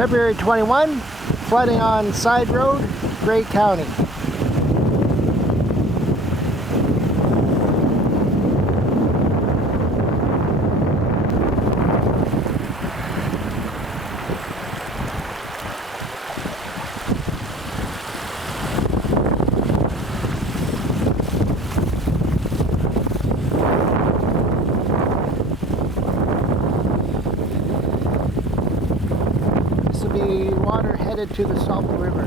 February 21, flooding on Side Road, Grey County. This will be water headed to the Saulville River.